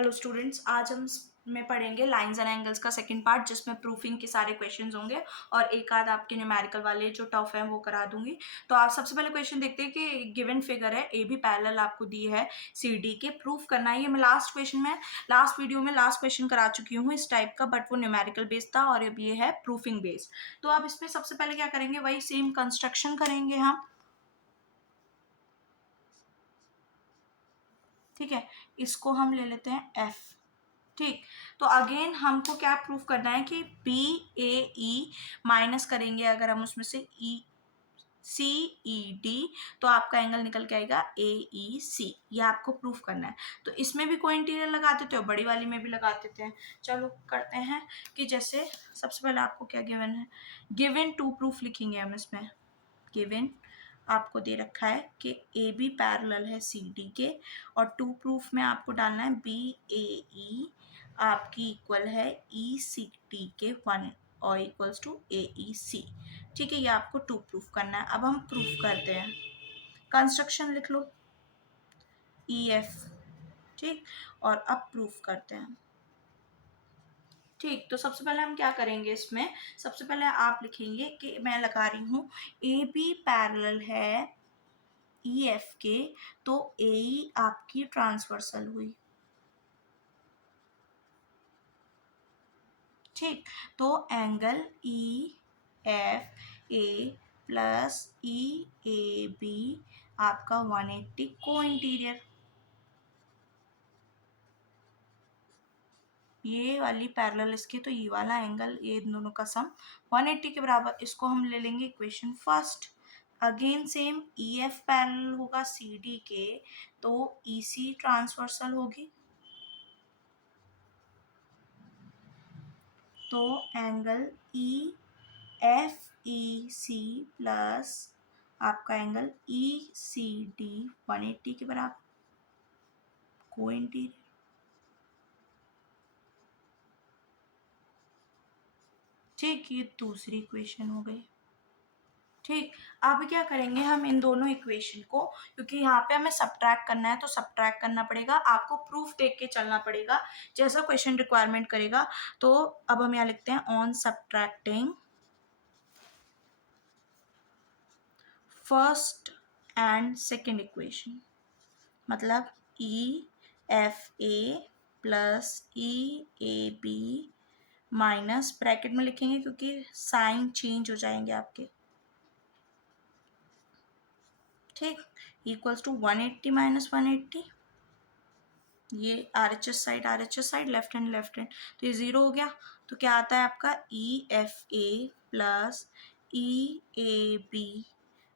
Hello students, आज हम में पढ़ेंगे लाइंस एंड एंगल्स का सेकंड पार्ट, जिसमें प्रूफिंग के सारे क्वेश्चंस होंगे और एक आध आपके न्यूमेरिकल वाले जो टफ हैं वो करा दूंगी। तो आप सबसे पहले क्वेश्चन देखते हैं कि गिवन फिगर है ए बी पैरेलल आपको दी है सी डी के, प्रूफ करना है। ये मैं लास्ट वीडियो में लास्ट क्वेश्चन करा चुकी हूँ इस टाइप का, बट वो न्यूमेरिकल बेस्ड था और अब ये है प्रूफिंग बेस्ड। तो अब इसमें सबसे पहले क्या करेंगे, वही सेम कंस्ट्रक्शन करेंगे हम। ठीक है, इसको हम ले लेते हैं एफ। ठीक, तो अगेन हमको क्या प्रूफ करना है कि बी ए ई माइनस करेंगे अगर हम उसमें से ई सी ई डी, तो आपका एंगल निकल के आएगा ए ई सी। ये आपको प्रूफ करना है। तो इसमें भी कोई इंटीरियर लगा देते हो, बड़ी वाली में भी लगा देते हैं। चलो करते हैं कि जैसे सबसे पहले आपको क्या गिवन है, गिवन टू प्रूफ लिखेंगे हम इसमें। गिवन आपको दे रखा है कि ए बी पैरेलल है सी डी के, और टू प्रूफ में आपको डालना है बी ए ई आपकी इक्वल है ई सी टी के वन और इक्वल्स टू ए ई सी। ठीक है, ये आपको टू प्रूफ करना है। अब हम प्रूफ करते हैं, कंस्ट्रक्शन लिख लो ई एफ। ठीक, और अब प्रूफ करते हैं। ठीक, तो सबसे पहले हम क्या करेंगे, इसमें सबसे पहले आप लिखेंगे कि मैं लगा रही हूँ ए बी पैरेलल है ई एफ के, तो ए ई आपकी ट्रांसवर्सल हुई। ठीक, तो angle E F A plus E A B आपका 180 को इंटीरियर, ये वाली पैरेलल इसके, तो ये वाला एंगल, ये दोनों का सम 180 के बराबर। इसको हम ले लेंगे equation first. Again same E F parallel होगा सी डी के, तो ई सी ट्रांसवर्सल होगी, तो angle E F E C plus आपका एंगल ई सी डी 180 के बराबर, को इंटीरियर। ठीक, ये दूसरी इक्वेशन हो गई। ठीक, अब क्या करेंगे हम इन दोनों इक्वेशन को, क्योंकि यहाँ पे हमें सब्ट्रैक्ट करना है तो सब्ट्रैक्ट करना पड़ेगा, आपको प्रूफ देख के चलना पड़ेगा जैसा क्वेश्चन रिक्वायरमेंट करेगा। तो अब हम यहाँ लिखते हैं on subtracting first and second equation, मतलब E F A plus E A B minus bracket में लिखेंगे क्योंकि साइन चेंज हो जाएंगे आपके। ठीक, इक्वल्स टू 180 माइनस 180, ये R H S side, left hand, तो ये जीरो हो गया। तो क्या आता है आपका E F A plus E A B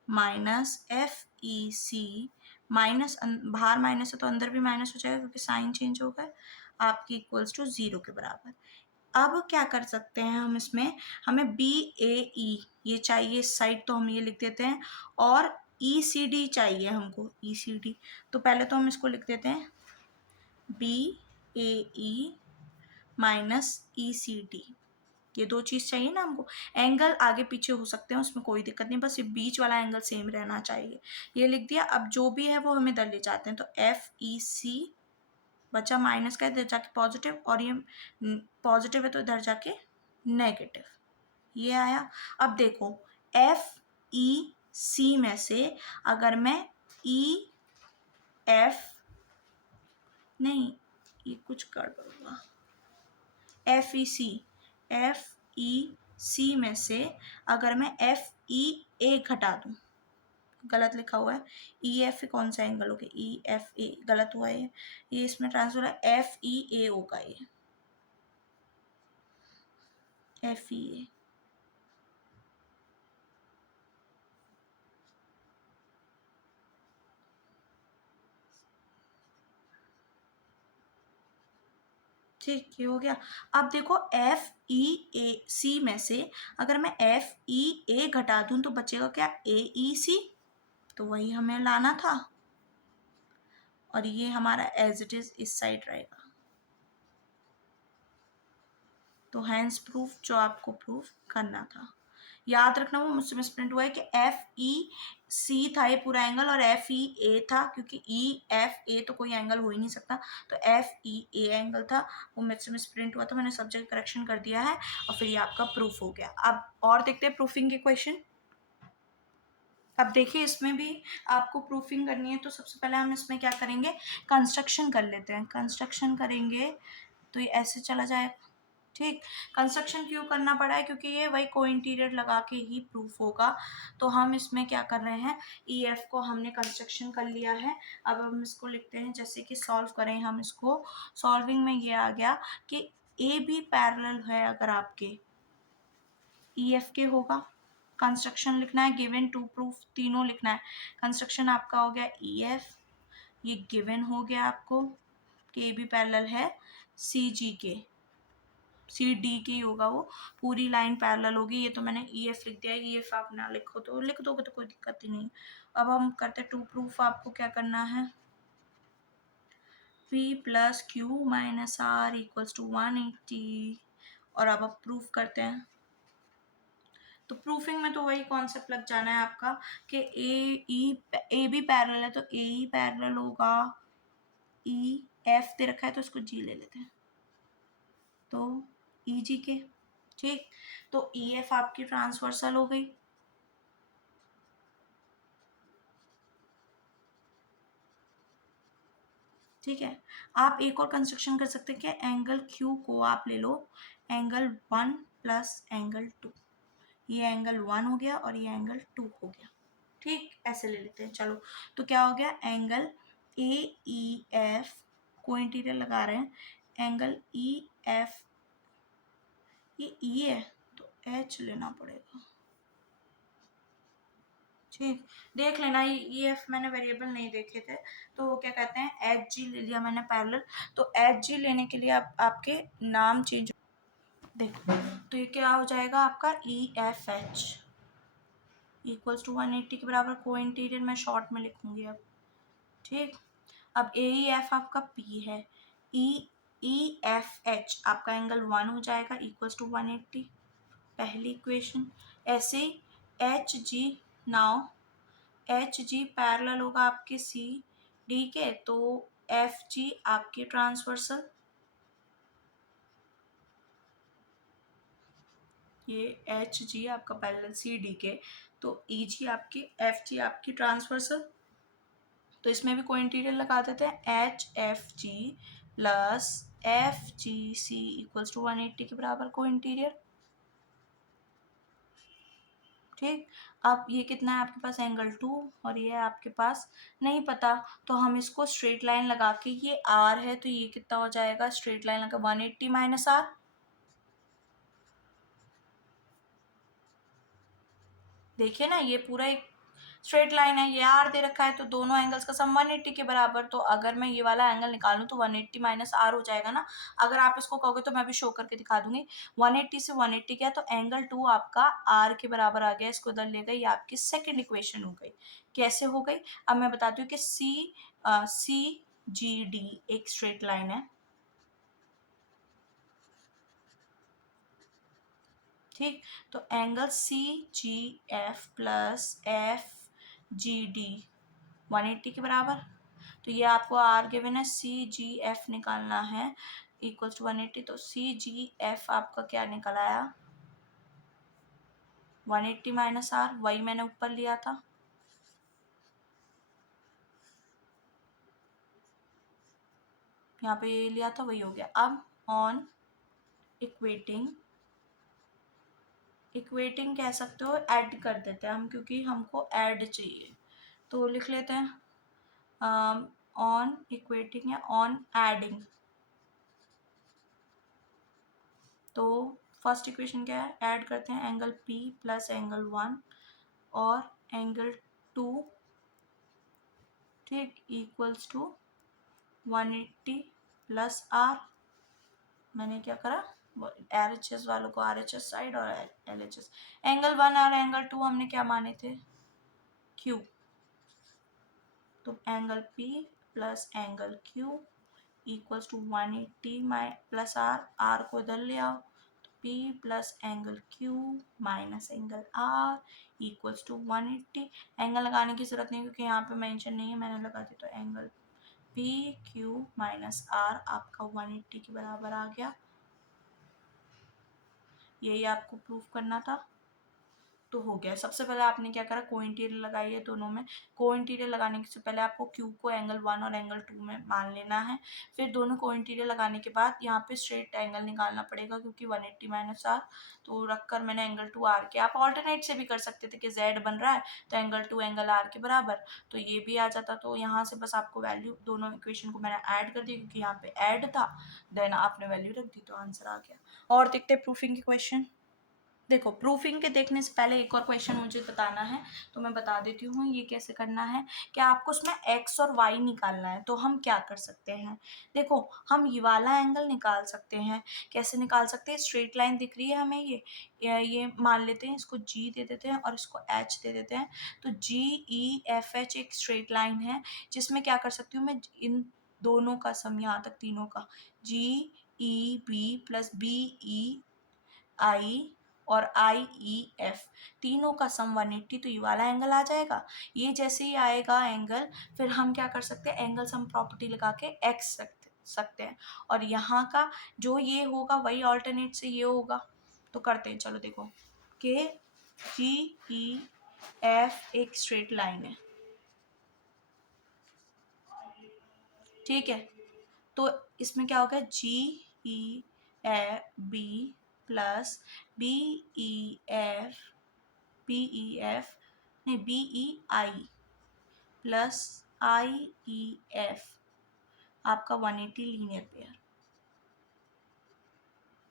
minus F E C, minus बाहर माइनस है तो अंदर भी माइनस हो जाएगा क्योंकि साइन चेंज हो गया, आपकी इक्वल्स टू जीरो के बराबर। अब क्या कर सकते हैं हम इसमें, हमें बी ए ई ये चाहिए इस साइड, तो हम ये लिख देते हैं, और ई सी डी चाहिए हमको, ई सी डी। तो पहले तो हम इसको लिख देते हैं बी ए ई माइनस ई सी डी, ये दो चीज़ चाहिए ना हमको। एंगल आगे पीछे हो सकते हैं, उसमें कोई दिक्कत नहीं, बस ये बीच वाला एंगल सेम रहना चाहिए। ये लिख दिया। अब जो भी है वो हमें इधर ले जाते हैं, तो एफ ई सी बचा माइनस का, इधर जाके पॉजिटिव, और ये पॉजिटिव है तो इधर जाके नेगेटिव, ये आया। अब देखो एफ ई सी में से अगर मैं ई एफ, नहीं ये कुछ गड़बड़ हुआ, एफ ई सी में से अगर मैं एफ ई ए घटा दूं, गलत लिखा हुआ है, ई एफ कौन सा एंगल हो गया, ई एफ ए गलत हुआ है, ये इसमें ट्रांसफर है, एफ ई ए होगा ये, एफ ई ए। ठीक, ये हो गया। अब देखो एफ ई ए सी में से अगर मैं एफ ई ए घटा दूं तो बचेगा क्या, ए ई सी, तो वही हमें लाना था, और ये हमारा एज इट इज इस साइड रहेगा। तो हैंस प्रूफ जो आपको प्रूफ करना था, याद रखना वो मुझसे मिसप्रिंट हुआ है कि एफ ई सी था ये पूरा एंगल और एफ ई ए था, क्योंकि ई एफ ए तो कोई एंगल हो ही नहीं सकता, तो एफ ई ए एंगल था, वो मुझसे मिसप्रिंट हुआ था, मैंने सब जगह करेक्शन कर दिया है और फिर ये आपका प्रूफ हो गया। अब और देखते हैं प्रूफिंग के क्वेश्चन। अब देखिए इसमें भी आपको प्रूफिंग करनी है, तो सबसे पहले हम इसमें क्या करेंगे, कंस्ट्रक्शन कर लेते हैं। कंस्ट्रक्शन करेंगे तो ये ऐसे चला जाएगा। ठीक, कंस्ट्रक्शन क्यों करना पड़ा है, क्योंकि ये वही को इंटीरियर लगा के ही प्रूफ होगा। तो हम इसमें क्या कर रहे हैं, ई एफ को हमने कंस्ट्रक्शन कर लिया है। अब हम इसको लिखते हैं, जैसे कि सॉल्व करें हम इसको। सॉल्विंग में ये आ गया कि ए बी पैरेलल है अगर आपके, ई एफ के होगा। कंस्ट्रक्शन लिखना है, गिवन टू प्रूफ तीनों लिखना है। कंस्ट्रक्शन आपका हो गया ई एफ, ये गिवन हो गया आपको कि ए बी पैरेलल है सी जी के, सी डी की होगा, वो पूरी लाइन पैरेलल होगी। ये तो मैंने ई एफ लिख दिया है, ई एफ आप ना लिखो तो लिख दोगे तो कोई दिक्कत ही नहीं। अब हम करते हैं टू प्रूफ। आपको क्या करना है, P plus Q minus R equals to 180, और अब प्रूफ करते हैं। तो प्रूफिंग में तो वही कॉन्सेप्ट लग जाना है आपका कि ए बी पैरेलल है तो ए ई पैरेलल होगा ई एफ दे रखा है तो इसको जी ले लेते हैं, तो ई जी के। ठीक, तो ई एफ आपकी ट्रांसवर्सल हो गई। ठीक है, आप एक और कंस्ट्रक्शन कर सकते हैं कि एंगल क्यू को आप ले लो एंगल 1 प्लस एंगल 2, ये एंगल 1 हो गया और ये एंगल 2 हो गया। ठीक, ऐसे ले लेते हैं। चलो, तो क्या हो गया, एंगल ए ई एफ को इंटीरियर लगा रहे हैं, एंगल ई एफ, ये ई है तो एच लेना पड़ेगा। ठीक, देख लेना, ये ई एफ मैंने वेरिएबल नहीं देखे थे, तो वो क्या कहते हैं एच जी ले लिया मैंने पैरेलल। तो एच जी लेने के लिए आपके नाम चेंज, देखो तो ये क्या हो जाएगा आपका E F H equals to 180 के बराबर। को इंटीरियर मैं शॉर्ट में लिखूंगी अब। ठीक, अब ए ई एफ आपका पी है, ई ई एफ एच आपका एंगल 1 हो जाएगा इक्वल्स टू 180, पहली इक्वेशन। ऐसे ही H G, now H G parallel होगा आपके सी डी के, तो एफ जी आपकी ट्रांसवर्सल, ये एच जी आपका पैरेलल सी डी के, तो ई जी आपकी, एफ जी आपकी ट्रांसवर्सल। तो इसमें भी को इंटीरियर लगा देते हैं, H F G plus F G C equals to 180 के बराबर को इंटीरियर। ठीक, अब ये कितना है आपके पास, एंगल 2, और ये है आपके पास नहीं पता, तो हम इसको स्ट्रेट लाइन लगा के, ये आर है तो ये कितना हो जाएगा, स्ट्रेट लाइन लगा 180 माइनस आर। देखिए ना, ये पूरा एक स्ट्रेट लाइन है, ये आर दे रखा है, तो दोनों एंगल्स का सम 180 के बराबर। तो अगर मैं ये वाला एंगल निकालूं तो 180 माइनस आर हो जाएगा ना। अगर आप इसको कहोगे तो मैं भी शो करके दिखा दूंगी। 180 से 180 गया तो एंगल 2 आपका आर के बराबर आ गया, इसको इधर ले गई, ये आपकी सेकेंड इक्वेशन हो गई। कैसे हो गई, अब मैं बताती हूँ कि सी जी डी एक स्ट्रेट लाइन है। ठीक, तो angle C G F plus F G D 180 के बराबर। तो ये आपको आर गिवन है, सी जी एफ निकालना है इक्वल्स टू 180, तो सी जी एफ आपका क्या निकल आया, 180 माइनस आर, वही मैंने ऊपर लिया था। यहाँ पे ये लिया था, वही हो गया। अब ऑन इक्वेटिंग, इक्वेटिंग कह सकते हो, ऐड कर देते हैं हम, क्योंकि हमको ऐड चाहिए तो लिख लेते हैं ऑन इक्वेटिंग या ऑन एडिंग। तो फर्स्ट इक्वेशन क्या है, ऐड करते हैं एंगल पी प्लस एंगल 1 और एंगल 2, ठीक, इक्वल्स टू 180 प्लस आर। मैंने क्या करा, आर एच एस वालों को आर एच एस साइड और एल एच एस, एंगल 1 और एंगल 2 हमने क्या माने थे, क्यू, तो angle P plus angle Q equals to 180 plus R, R को इधर ले आओ, P plus angle Q minus angle R equals to 180। Angle लगाने की जरूरत नहीं क्योंकि यहाँ पे मेंशन नहीं है, मैंने लगा दी, तो angle P Q minus R आपका 180 के बराबर आ गया। यही आपको प्रूफ करना था, तो हो गया। सबसे पहले आपने क्या करा, को इंटीरियर लगाई है दोनों में। को इंटीरियर लगाने से पहले आपको Q को एंगल 1 और एंगल 2 में मान लेना है। फिर दोनों को इंटीरियर लगाने के बाद यहाँ पे स्ट्रेट एंगल निकालना पड़ेगा क्योंकि 180 माइनस R, तो रखकर मैंने एंगल 2 R के, आप ऑल्टरनेट से भी कर सकते थे कि Z बन रहा है तो एंगल 2 एंगल R के बराबर, तो ये भी आ जाता। तो यहाँ से बस आपको वैल्यू, दोनों इक्वेशन को मैंने ऐड कर दिया क्योंकि यहाँ पे ऐड था, देन आपने वैल्यू रख दी तो आंसर आ गया। और देखते प्रूफिंग के क्वेश्चन। देखो, प्रूफिंग के देखने से पहले एक और क्वेश्चन मुझे बताना है, तो मैं बता देती हूँ ये कैसे करना है। क्या आपको उसमें x और y निकालना है, तो हम क्या कर सकते हैं, देखो हम ये वाला एंगल निकाल सकते हैं। कैसे निकाल सकते हैं, स्ट्रेट लाइन दिख रही है हमें, ये मान लेते हैं, इसको g दे देते हैं और इसको h दे देते हैं। तो g e f h एक स्ट्रेट लाइन है जिसमें क्या कर सकती हूँ मैं, इन दोनों का सम, यहाँ तक तीनों का, g e b plus b e I और आई ई एफ, तीनों का सम 180, तो ये वाला एंगल आ जाएगा। ये जैसे ही आएगा एंगल, फिर हम क्या कर सकते हैं, एंगल सम प्रॉपर्टी लगा के एक्स सकते हैं, और यहाँ का जो ये होगा वही ऑल्टरनेट से ये होगा। तो करते हैं, चलो देखो, के जी ई एफ एक स्ट्रेट लाइन है, ठीक है। तो इसमें क्या होगा, G E A B plus B E F, B E F नहीं, B E I plus I E F, आपका 180 लीनियर पेयर,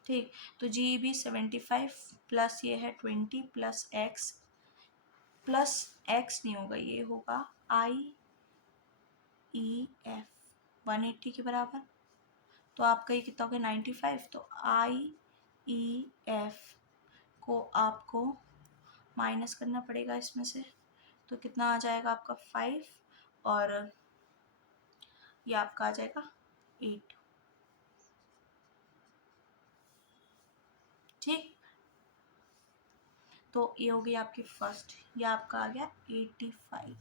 ठीक। तो जी बी 75 प्लस ये है 20 प्लस एक्स नहीं होगा, ये होगा आई ई एफ 180 के बराबर। तो आपका ये कितना हो गया, 95। तो आई ई एफ को आपको माइनस करना पड़ेगा इसमें से, तो कितना आ जाएगा आपका 5, और ये आपका आ जाएगा 8, ठीक। तो ये हो गई आपकी फर्स्ट, ये आपका आ गया 85।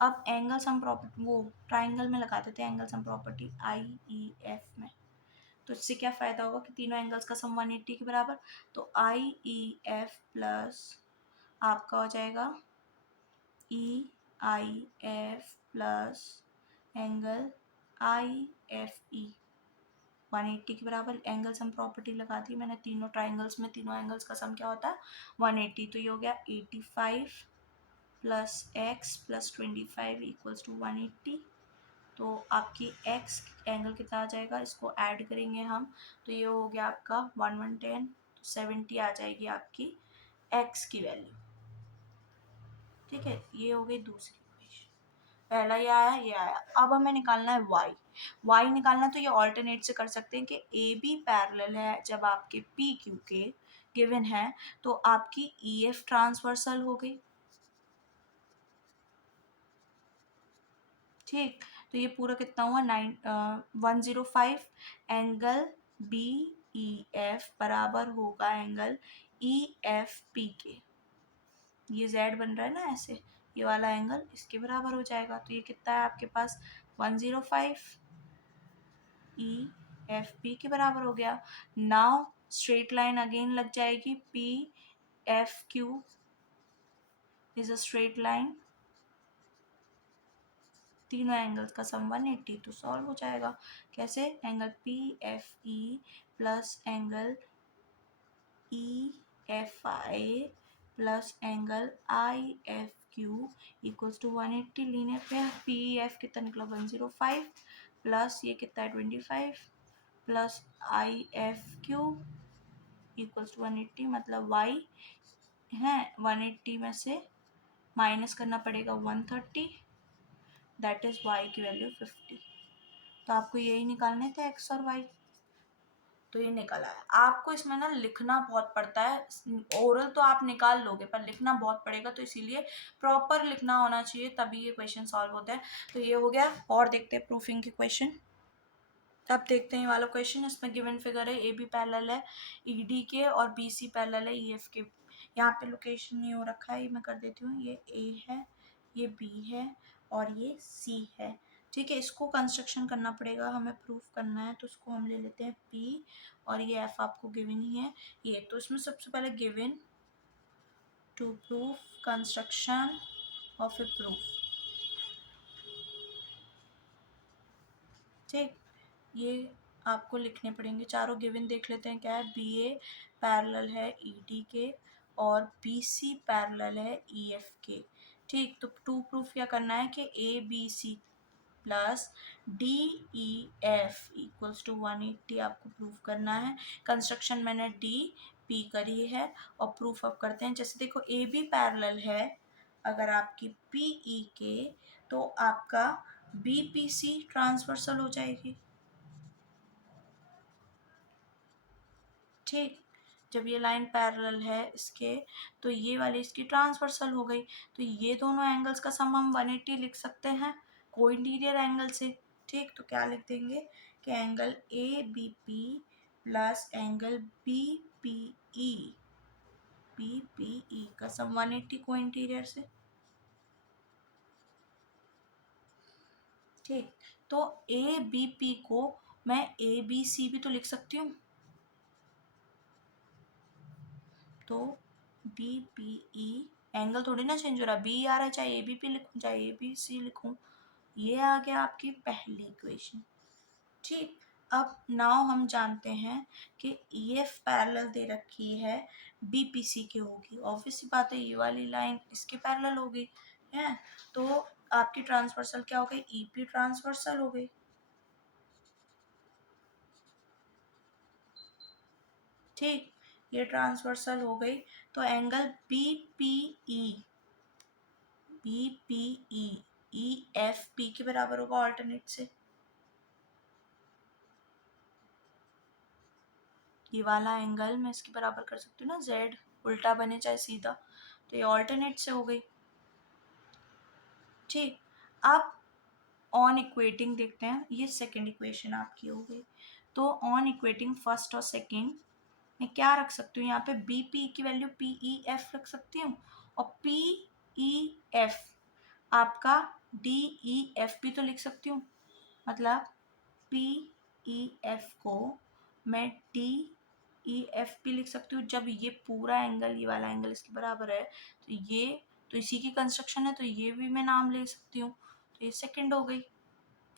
अब एंगल सम प्रॉपर्टी, वो ट्राइंगल में लगा देते हैं एंगल सम प्रॉपर्टी आई ई एफ में। तो इससे क्या फ़ायदा होगा कि तीनों एंगल्स का सम 180 के बराबर। तो आई ई एफ प्लस आपका हो जाएगा E I F plus angle I F E 180 के बराबर। एंगल सम प्रॉपर्टी लगा दी मैंने तीनों ट्राइंगल्स में, तीनों एंगल्स का सम क्या होता है 180। तो ये हो गया 85 plus X plus 25 equals to 180। तो आपकी एक्स एंगल कितना आ जाएगा, इसको ऐड करेंगे हम, तो ये हो गया आपका 110, तो 70 आ जाएगी आपकी एक्स की वैल्यू, ठीक है। ये हो गई दूसरी इक्वेशन, पहला ये आया, ये आया। अब हमें निकालना है वाई निकालना, तो ये ऑल्टरनेट से कर सकते हैं कि ए बी पैरेलल है जब आपके पी क्यू के गिवन है, तो आपकी ई एफ ट्रांसवर्सल हो गई, ठीक। तो ये पूरा कितना हुआ 105, एंगल बी ई एफ बराबर होगा एंगल ई एफ पी के, ये z बन रहा है ना ऐसे, ये वाला एंगल इसके बराबर हो जाएगा। तो ये कितना है आपके पास 105 ई एफ पी के बराबर हो गया। नाउ स्ट्रेट लाइन अगेन लग जाएगी, P F Q is a straight line, तीनों एंगल्स का सम 180, तो सॉल्व हो जाएगा। कैसे, angle P F E plus angle E F I plus angle I F Q equals to 180 linear पे। P F कितना निकला 105 प्लस ये कितना है 25 plus I F Q equals to 180, मतलब वाई है 180 में से माइनस करना पड़ेगा 130, दैट इज y की वैल्यू 50। तो आपको यही निकालने थे x और y, तो ये निकला है। आपको इसमें ना लिखना बहुत पड़ता है, ओरल तो आप निकाल लोगे पर लिखना बहुत पड़ेगा, तो इसीलिए प्रॉपर लिखना होना चाहिए, तभी ये क्वेश्चन सॉल्व होता है। तो ये हो गया, और देखते हैं प्रूफिंग के क्वेश्चन। तब देखते हैं ये वाला क्वेश्चन। इसमें गिवन फिगर है ए बी पैरेलल है ईडी के और बी सी पैरेलल है ईएफ के। यहाँ पे लोकेशन नहीं हो रखा है, मैं कर देती हूँ। ये ए है, ये बी है और ये सी है। ठीक है, इसको कंस्ट्रक्शन करना पड़ेगा, हमें प्रूफ करना है, तो इसको हम ले लेते हैं पी और ये एफ आपको गिवन ही है ये। तो इसमें सबसे पहले गिवन टू प्रूफ कंस्ट्रक्शन और फिर प्रूफ। ठीक, ये आपको लिखने पड़ेंगे। चारों गिवन देख लेते हैं क्या है। बी ए पैरेलल है ई डी के और बी सी पैरेलल है ई एफ के। ठीक, तो टू प्रूफ क्या करना है कि A B C plus D E F equals to 180 आपको प्रूफ करना है। कंस्ट्रक्शन मैंने डी पी करी है और प्रूफ अब करते हैं। जैसे देखो ए बी पैरेलल है अगर आपकी पी ई के, तो आपका बी पी सी ट्रांसवर्सल हो जाएगी। ठीक, जब ये लाइन पैरेलल है इसके, तो ये वाली इसकी ट्रांसवर्सल हो गई। तो ये दोनों एंगल्स का सम हम 180 लिख सकते हैं को इंटीरियर एंगल से। ठीक, तो क्या लिख देंगे कि angle A B P plus angle B P E का सम 180 को इंटीरियर से। ठीक, तो ए बी पी को मैं ए बी सी भी तो लिख सकती हूँ। तो बी पी ई एंगल थोड़ी ना चेंज हो रहा, बी आ रहा है, चाहे ए बी पी लिखूँ चाहे ए बी सी लिखूँ। ये आ गया आपकी पहली इक्वेशन। ठीक, अब नाउ हम जानते हैं कि ई एफ पैरेलल दे रखी है बी पी सी की होगी। ऑब्वियसली बात है, ये वाली लाइन इसके पैरेलल हो गई है, तो आपकी ट्रांसवर्सल क्या हो गई, ई पी ट्रांसवर्सल हो गई। ठीक, ये ट्रांसवर्सल हो गई। तो angle B P E E F P के बराबर होगा ऑल्टरनेट से। ये वाला एंगल मैं इसके बराबर कर सकती हूँ ना, जेड उल्टा बने चाहे सीधा, तो ये ऑल्टरनेट से हो गई। ठीक, अब ऑन इक्वेटिंग देखते हैं, ये सेकंड इक्वेशन आपकी हो गई। तो ऑन इक्वेटिंग फर्स्ट और सेकंड मैं क्या रख सकती हूँ, यहाँ पे बी पी की वैल्यू पी ई एफ रख सकती हूँ और पी ई एफ आपका डी ई एफ भी तो लिख सकती हूँ। मतलब पी ई एफ को मैं डी ई एफ भी लिख सकती हूँ। जब ये पूरा एंगल, ये वाला एंगल इसके बराबर है, तो ये तो इसी की कंस्ट्रक्शन है, तो ये भी मैं नाम ले सकती हूँ। तो ये सेकंड हो गई।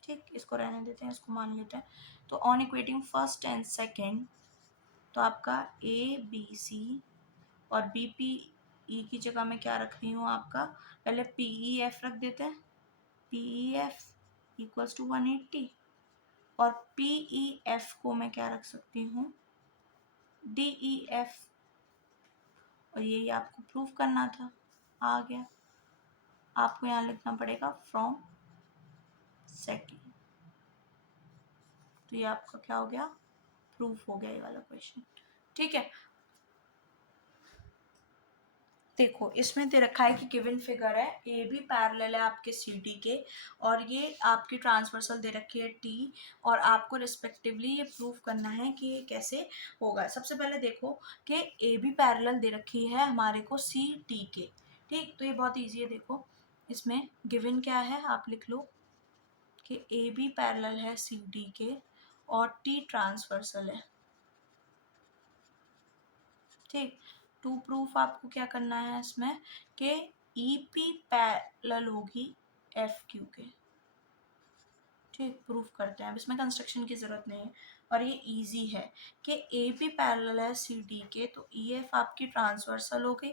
ठीक, इसको रहने देते हैं, इसको मान लेते हैं। तो on equating first and second, तो आपका ए बी सी और बी पी ई की जगह मैं क्या रख रही हूँ, आपका पहले पी ई एफ रख देते हैं। P E F equals to 180 और पी ई एफ को मैं क्या रख सकती हूँ, डी ई एफ। और यही आपको प्रूव करना था, आ गया। आपको यहाँ लिखना पड़ेगा फ्रॉम सेकंड। तो ये आपका क्या हो गया, प्रूफ हो गया ये वाला क्वेश्चन। ठीक है, देखो इसमें दे रखा है कि गिवन फिगर है ए बी पैरेलल है आपके सी डी के और ये आपकी ट्रांसवर्सल दे रखी है टी, और आपको रिस्पेक्टिवली ये प्रूफ करना है कि ये कैसे होगा। सबसे पहले देखो कि ए बी पैरेलल दे रखी है हमारे को सी टी के। ठीक, तो ये बहुत ईजी है। देखो इसमें गिवन क्या है, आप लिख लो कि ए बी पैरेलल है सी डी के और टी ट्रांसवर्सल है। ठीक, टू प्रूफ आपको क्या करना है इसमें कि ई पी पैरेलल होगी एफ क्यू के। ठीक, प्रूफ करते हैं, अब इसमें कंस्ट्रक्शन की ज़रूरत नहीं है और ये इजी है कि ए पी पैरेलल है सी डी के, तो ई एफ आपकी ट्रांसवर्सल हो गई।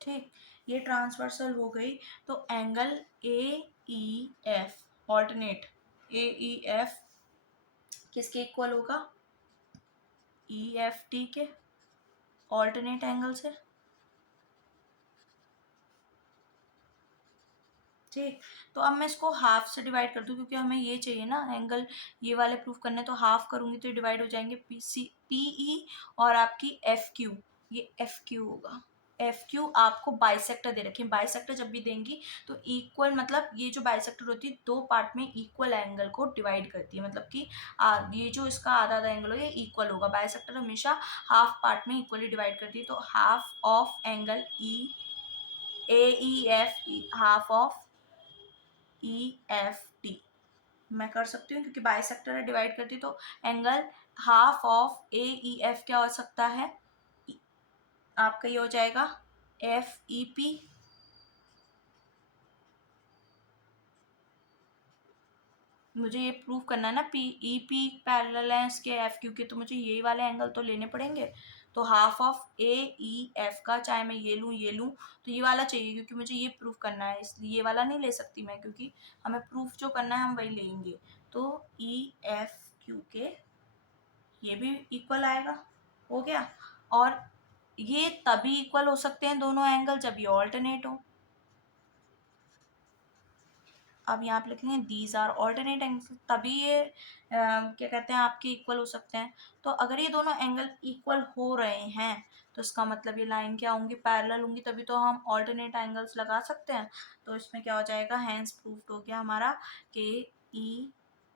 ठीक, ये ट्रांसवर्सल हो गई, तो angle A E F alternate A E F किसके इक्वल होगा, ई एफ टी के ऑल्टरनेट एंगल से। ठीक, तो अब मैं इसको हाफ से डिवाइड कर दूँ क्योंकि हमें ये चाहिए ना एंगल, ये वाले प्रूफ करने, तो हाफ करूँगी तो ये डिवाइड हो जाएंगे, पी सी पी ई और आपकी एफ क्यू, ये एफ क्यू होगा। एफ क्यू आपको बाइसेक्टर दे रखे हैं। बाइसेक्टर जब भी देंगी तो इक्वल, मतलब ये जो बाइसेक्टर होती है दो पार्ट में इक्वल एंगल को डिवाइड करती है, मतलब कि ये जो इसका आधा आधा एंगल होगा ये इक्वल होगा। बाइसेक्टर हमेशा हाफ पार्ट में इक्वली डिवाइड करती है, तो half of angle AEF half of EFT मैं कर सकती हूँ, क्योंकि बाइसेक्टर है डिवाइड करती तो एंगल हाफ ऑफ AEF क्या हो सकता है, आपका ये हो जाएगा FEP। मुझे ये प्रूव करना है ना PEP पैरेलल है इसके FQ के, तो मुझे ये वाले एंगल तो लेने पड़ेंगे। तो हाफ ऑफ AEF का चाहे मैं ये लूँ तो ये वाला चाहिए, क्योंकि मुझे ये प्रूव करना है, इसलिए ये वाला नहीं ले सकती मैं, क्योंकि हमें प्रूफ जो करना है हम वही लेंगे। तो EFQ के ये भी इक्वल आएगा, हो गया। और ये तभी इक्वल हो सकते हैं दोनों एंगल जब ये ऑल्टरनेट हो। अब यहाँ पे लिखेंगे दीज आर ऑल्टरनेट एंगल, तभी ये क्या कहते हैं आपके इक्वल हो सकते हैं। तो अगर ये दोनों एंगल इक्वल हो रहे हैं तो इसका मतलब ये लाइन क्या होंगी, पैरेलल होंगी, तभी तो हम ऑल्टरनेट एंगल्स लगा सकते हैं। तो इसमें क्या हो जाएगा, हैंस प्रूफ्ड हो गया हमारा कि ई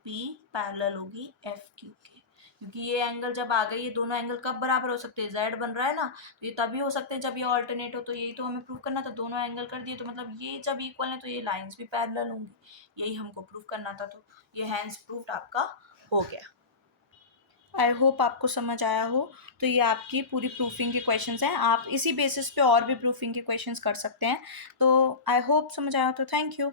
पी पैरेलल होगी एफ क्यू के, क्योंकि ये एंगल जब आ गए ये दोनों एंगल कब बराबर हो सकते हैं, जेड बन रहा है ना, तो ये तभी हो सकते हैं जब ये ऑल्टरनेट हो। तो यही तो हमें प्रूव करना था, दोनों एंगल कर दिए तो मतलब ये जब इक्वल है तो ये लाइंस भी पैरेलल होंगी, यही हमको प्रूव करना था। तो ये हैंस प्रूफ्ड आपका हो गया। आई होप आपको समझ आया हो। तो ये आपकी पूरी प्रूफिंग के क्वेश्चंस हैं, आप इसी बेसिस पे और भी प्रूफिंग के क्वेश्चंस कर सकते हैं। तो आई होप समझ आया हो, तो थैंक यू।